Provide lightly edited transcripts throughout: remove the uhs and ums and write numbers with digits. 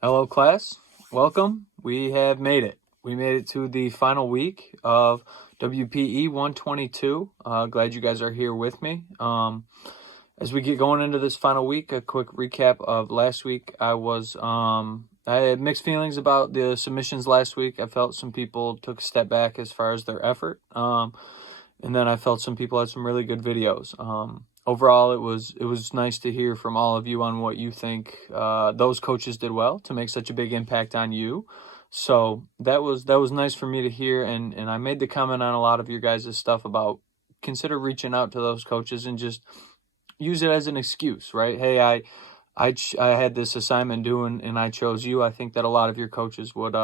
Hello, class. Welcome. We have made it. We made it to the final week of WPE 122. Glad you guys are here with me. As we get going into this final week, a quick recap of last week. I had mixed feelings about the submissions last week. I felt some people took a step back as far as their effort. And then I felt some people had some really good videos. Overall, it was nice to hear from all of you on what you think those coaches did well to make such a big impact on you. So that was nice for me to hear, and I made the comment on a lot of your guys' stuff about consider reaching out to those coaches and just use it as an excuse, right? Hey, I had this assignment due and I chose you. I think that a lot of your coaches would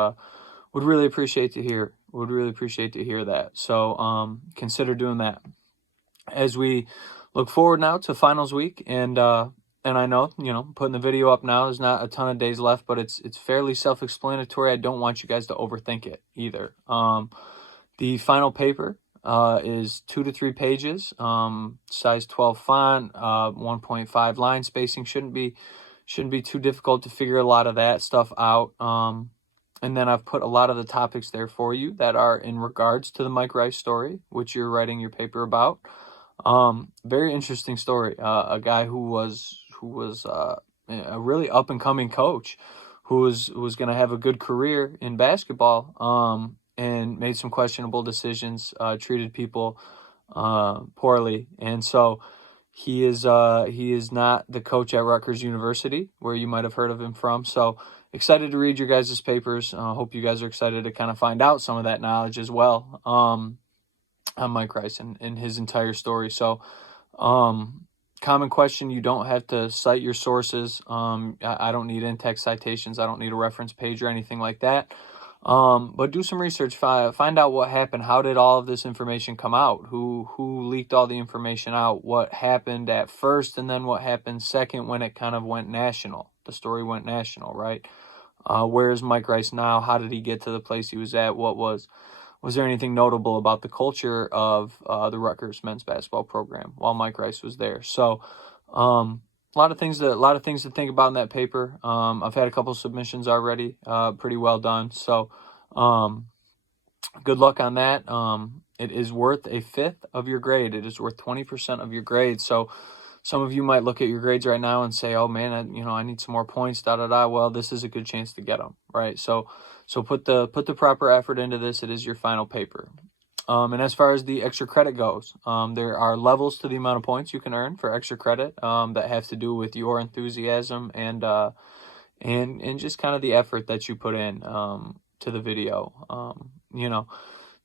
really appreciate to hear that. So consider doing that as we look forward now to finals week. And I know, putting the video up now, there's not a ton of days left, but it's fairly self-explanatory. I don't want you guys to overthink it either. The final paper is 2 to 3 pages, size 12 font, 1.5 line spacing. Shouldn't be too difficult to figure a lot of that stuff out. And then I've put a lot of the topics there for you that are in regards to the Mike Rice story, which you're writing your paper about. Very interesting story. A guy who was a really up and coming coach, who was going to have a good career in basketball. And made some questionable decisions, treated people poorly, and so he is not the coach at Rutgers University, where you might have heard of him from. So excited to read your guys' papers. Hope you guys are excited to kind of find out some of that knowledge as well on Mike Rice and his entire story. So common question, you don't have to cite your sources. I don't need in-text citations. I don't need a reference page or anything like that. But do some research, find out what happened. How did all of this information come out? Who leaked all the information out? What happened at first, and then what happened second when it kind of went national? The story went national, right? Where is Mike Rice now? How did he get to the place he was at? Was there anything notable about the culture of the Rutgers men's basketball program while Mike Rice was there? So, a lot of things to think about in that paper. I've had a couple submissions already, pretty well done. So, good luck on that. It is worth a fifth of your grade. It is worth 20% of your grade. So, some of you might look at your grades right now and say, "Oh man, I need some more points." Well, this is a good chance to get them, right? So put the proper effort into this. It is your final paper. And as far as the extra credit goes, there are levels to the amount of points you can earn for extra credit that have to do with your enthusiasm and just kind of the effort that you put in to the video.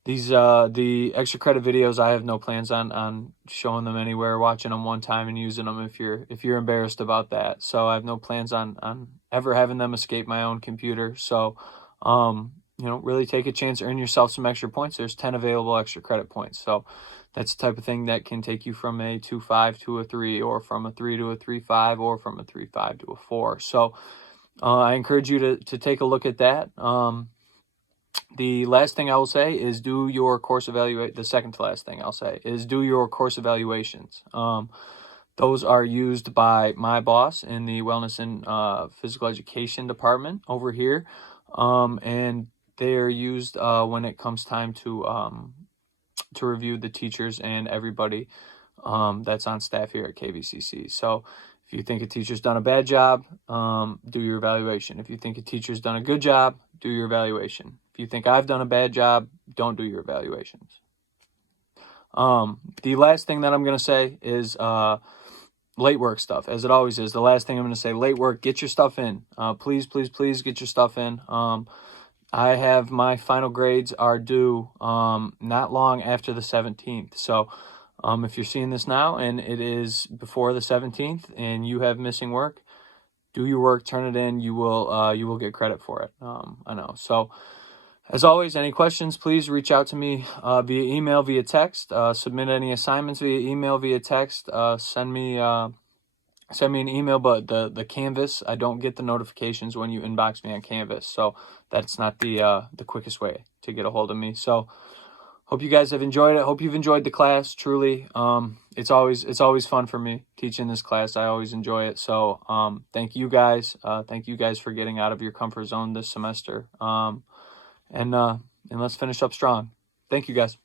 These the extra credit videos, I have no plans on showing them anywhere, watching them one time and using them if you're embarrassed about that. So I have no plans on ever having them escape my own computer. So really take a chance, earn yourself some extra points. There's 10 available extra credit points. So that's the type of thing that can take you from a 2.5 to a 3, or from a 3 to a 3.5, or from a 3.5 to a 4. So I encourage you to take a look at that. The last thing I will say is do your course evaluate. The second to last thing I'll say is do your course evaluations. Those are used by my boss in the Wellness and Physical Education department over here. And they are used when it comes time to review the teachers and everybody that's on staff here at KVCC. So if you think a teacher's done a bad job, do your evaluation. If you think a teacher's done a good job, do your evaluation. If you think I've done a bad job, don't do your evaluations. The last thing that I'm going to say is late work stuff, as it always is. The last thing I'm going to say, late work, get your stuff in. Please get your stuff in. I have my final grades are due not long after the 17th. So if you're seeing this now and it is before the 17th and you have missing work, do your work, turn it in. You will get credit for it. I know. So as always, any questions, please reach out to me via email, via text. Submit any assignments via email, via text. Send me an email, but the Canvas, I don't get the notifications when you inbox me on Canvas. So that's not the quickest way to get a hold of me. So hope you guys have enjoyed it. Hope you've enjoyed the class. Truly, it's always fun for me teaching this class. I always enjoy it. So thank you guys. Thank you guys for getting out of your comfort zone this semester. And let's finish up strong. Thank you guys.